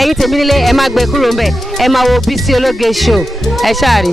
ẹ̀yin tèmi nílé ẹ má gbé kúrò ńbẹ̀ ẹ má wo Bisi Ologe Show ẹ ṣáà rí.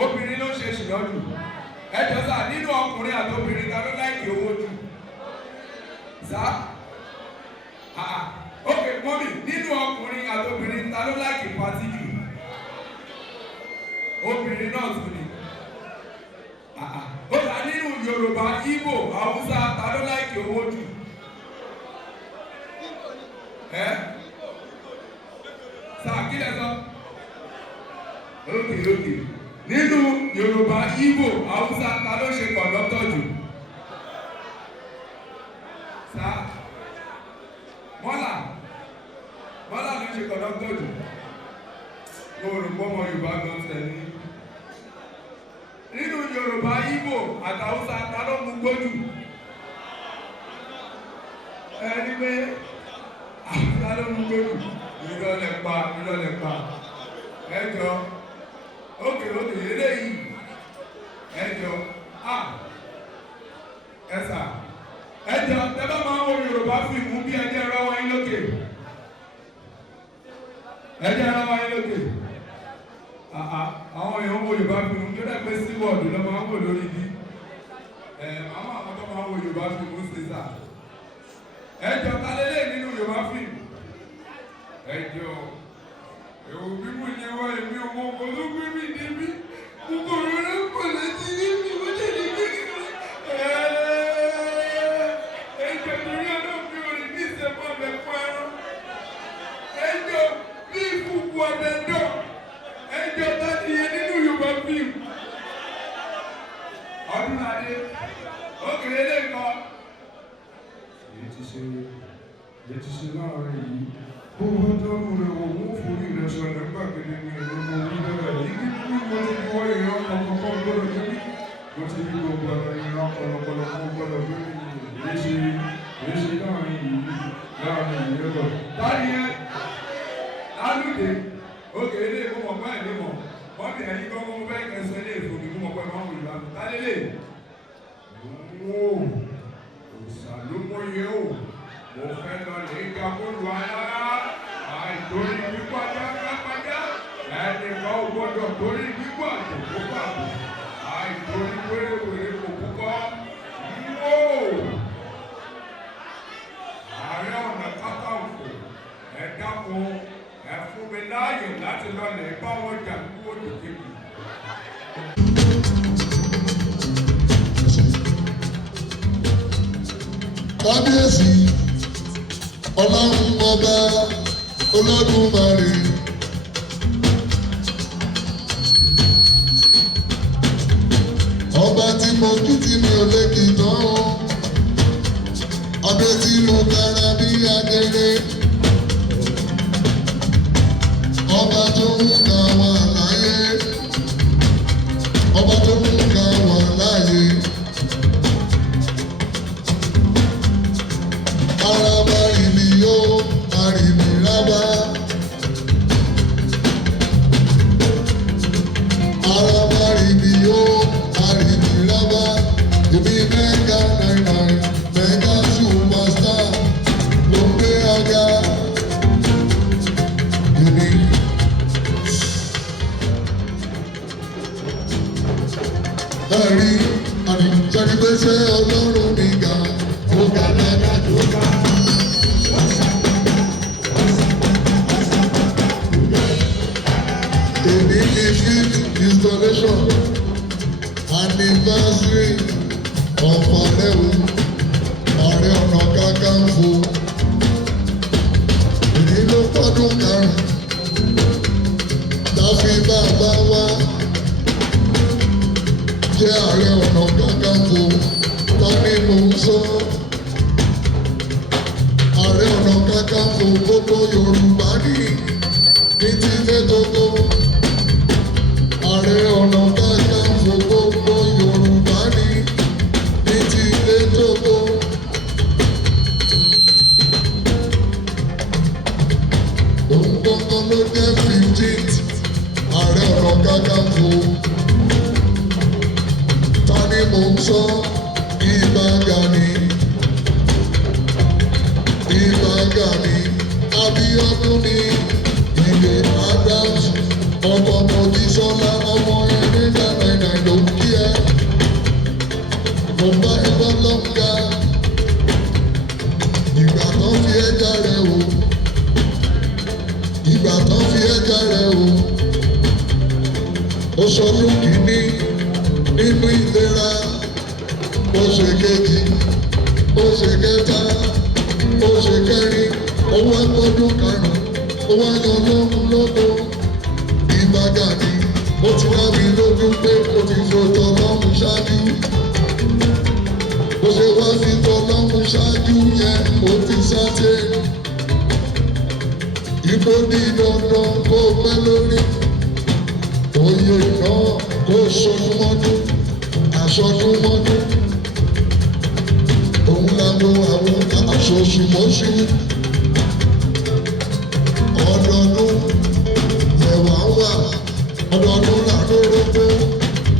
obìnrin ló ṣe ṣìnà jù. Ẹ jọ sá nínú ọkùnrin àti obìnrin ta ló láìkì owó jù. Sá ok mọ́mí nínú ọkùnrin àti obìnrin ta ló láìkì pàtí jù. Obìnrin náà tún ni. Ó dà nínú Yorùbá, Ìgbò, Haúsá ta ló láìkì owó jù. Sá kí lẹ sọ? Lókè. Nínú Yorùbá, Ìgbò, Haúsá ta ló ṣe kọ̀dọ́tọ̀ jù. Sá mọ́là ló ṣe kọ̀dọ́tọ̀ jù. Mo rò pọ́ ọmọ Yorùbá gan tẹ̀lé. Nínú Yorùbá, Ìgbò àti Haúsá ta ló mú gbójú. Ẹni pé ta ló mú gbójú. Ìrọ̀lẹ́ pa. Ẹjọ́ òkè eléyìí. Ẹjọ́ ẹ̀sà. Ẹjọ́ tẹ́bá máa ń wo Yorùbá fíìmù bí ẹjẹ́ ẹ̀rọ wáyé lókè. Àwọn èèyàn wo Yorùbá fíìmù tó dẹ̀ pé sí wọ́ọ̀dù lọ́ máa ń wò lórí bí. Àwọn tó máa ń wo Yorùbá fíìmù ń ṣe sà. Ẹjọ́ ta lélẹ̀ nínú Yorùbá fíìmù. Ẹjọ́ èwo bíbù ni wá èmi ọmọ ológun mi níbí kúkúrú ló ń pọ̀ láti rí mi wọ́n lè ní bí. Ẹjọ́ torí ọlọ́ọ̀bí orin ní ìṣẹ̀mọ́ ọ̀bẹ fún ẹran. Ẹjọ́ bí ìfúkú ọ̀dẹ dọ̀. Ẹjọ́ tani yẹn nínú Yorùbá fíìmù. Ọdún adé ókèrè lè kọ́. Èyí ti ṣe láàárín yìí. Gbogbo tó ń rẹ̀ wò wọ́n forí rẹ̀ sọ̀rọ̀ gbàgede ní ẹ̀rọ orí bẹ̀rẹ̀ yìí kí mo ti fi wọ́n ìran kọ̀ọ̀kan gbọ́dọ̀ débi. Mo ti fi gbogbo ọ̀rọ̀ ìran kọ̀ọ̀kan gbọ́dọ̀ débi. Èyí ṣe láàárín yìí lọ. Táyì yẹn lálùdé òkè ilé ìfowópamọ́ mọ́ ẹ̀ lé mọ̀. Wọ́n ti ẹ̀yìn kan mo fẹ́ kẹsàn-án ilé ìfowópamọ́ pẹ́ máa ń wò ìlànà. Tálélè òsàlómọ́yé o. Mo fẹ́ lọ lè ga bọ́ọ̀lù alára, àìtórí gbígbọ́ jágbájá, ẹni kan ò gbọ́dọ̀ torí gbígbọ́ àtòkó pàbò, àìtórí wéréwéré kò púpọ̀. Wó! Ààrẹ Ọ̀nà Kakanfò, ẹ dákun, ẹ fún mi láàyè láti lọ lè bá wọn jà kúrò lókèkè. Kábíyèsí Ọlọ́run ọba Olódùmarè. Ọba tí mo kí tí mi ò lè kì tán. Adé tí mo kára bí adéré. Ọba tó ń ka wà láyé. Ọba tó ń ka wà láyé. Araba ìbí yóò àrìbí rábà. Araba ìbí yóò àrìbí rábà. Ìbí mẹ́ga náírà mẹ́ga superstar ló ń gbé ọjà. Ìbí. Ẹ̀rí àdìjẹ́gbẹ́sẹ̀ Ọlọ́run mi ga. Ó ga dáadáa tó ga. Èmi ni field installation anniversary of Anewu Ààrẹ Ọ̀nà Kakanfò. Èyí ló tọ́dún karùn-ún láfi bàbá wa jẹ́ Ààrẹ Ọ̀nà Kakanfò tani mò ń sọ. Ààrẹ Ọ̀nà Kakanfò gbogbo Yorùbá ní tilé tókó. Ààrẹ Ọ̀nà Kakanfò gbogbo Yorùbá ní tilé tókó. Òun gbọ́ngàn ló jẹ́ 15th Ààrẹ Ọ̀nà Kakanfò. Tani mò ń sọ. Ìbà Gani, Abíọ́dún ni Ìgbè Adams, ọmọ Mojísọ́lá, ọmọ Ẹ̀ríńdà. ó sọdún kìíní nínú ìlera, ó ṣe kejì, ó ṣe kẹta, ó ṣe kẹrin, ó wá gbọ́dún karùn-ún, ó wá yan lọ́hùn lóko. Ìbà Gani ó ti dá mi lójú pé ó ti fòtò lọ́hùn ṣáájú. Bó ṣe wá fi tọ́ lọ́hùn ṣáájú yẹn, ó ti sáté. Ibo ní dandan kó pẹ́ lórí. Oyè náà kó sọdún mọ́dún, àsọdún mọ́dún. Òun làwọn àṣoṣùmọ́ṣù. Ọdọọdún lẹ̀wà wà, ọdọọdún làárọ̀ rógbó,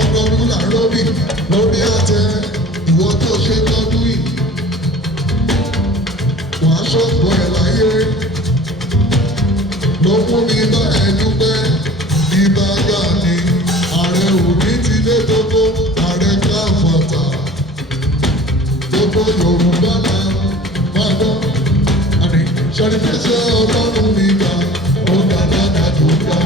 ọdọọdún làárọ̀ bì lórí àtẹ. Ìwọ tó ṣe lọ́dún yìí, wàá ṣọ̀pọ̀ ẹ̀ láyé. Ló mú mi bá ẹ dúpẹ́. Ìbà Gani ààrẹ òní ti dé gbogbo, ààrẹ káfàtà gbogbo Yorùbá náà máa gbọ́. Àní ṣàlìfẹ́sẹ̀ Ọlọ́run mi gbà, ó gbà ládàá tó gbà.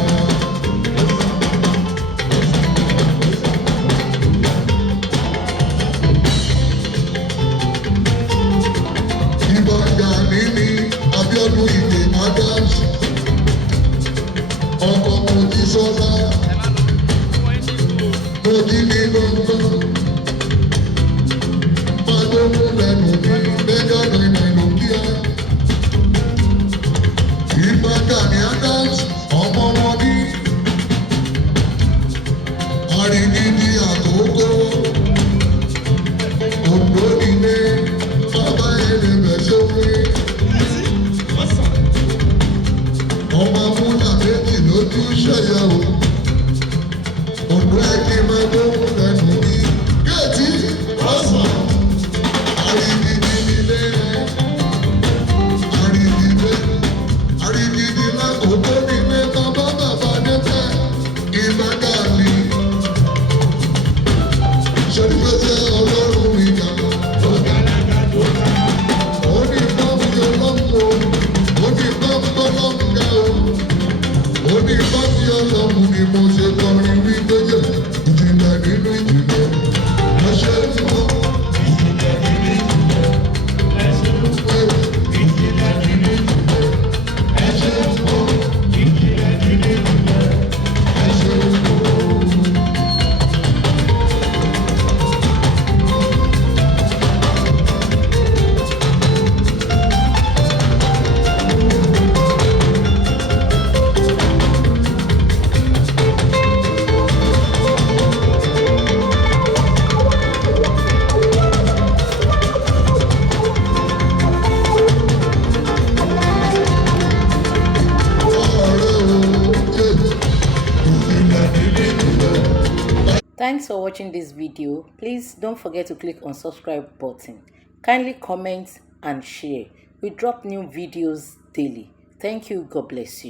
Ìbà Gani ni Abíọ́dún Ìgè Adams, ọkọ̀ Mojísọ́lá, Mojí ní gbọ̀ngàn, Mágbóhùn lẹ́nu mi, mẹ́jọ nínú kíá. Ìbà Gani Adams, ọmọ wọn ní àrígidì àkókò, Oǹdó nílé, bàbá ẹlẹ́bẹ̀ sórí. Ọmọ múlà méjì lójú ṣẹ̀yẹ̀ o. Oǹdó ẹ̀kí máa gbóhùn lẹ́nu mi. Géètì ọ̀sán. Àrígidì nílé rẹ̀. Àrígidì lákòókò nílé bàbá débẹ̀. Ìbà Gani. Ṣèlúfẹ́sẹ̀ Ọlọ́run mi gbà. Ó ní bọ́ọ̀mù yóò lọ́mù o. Ó ní bọ́ọ̀mù lọ́mù ga o. Ó ní bọ́ọ̀mù yóò lọ́mù ni mo ṣe kọrin wí gbẹ́jẹ̀. Ìjìnlẹ̀ nínú ìjìnlẹ̀. Ẹ ṣe é fún ọ. Ìjìnlẹ̀ nínú ìjìnlẹ̀. Ẹ ṣe é fún ọ. Ìjìnlẹ̀ nínú ìjìnlẹ̀. Ẹ ṣe é fún ọ. Ìjìnlẹ̀ nínú ìjìnlẹ̀. Ẹ ṣe é fún ọ. Thanks for watching this video. Please don't forget to click on subscribe button. Kindly comment and share. We drop new videos daily. Thank you. God bless you.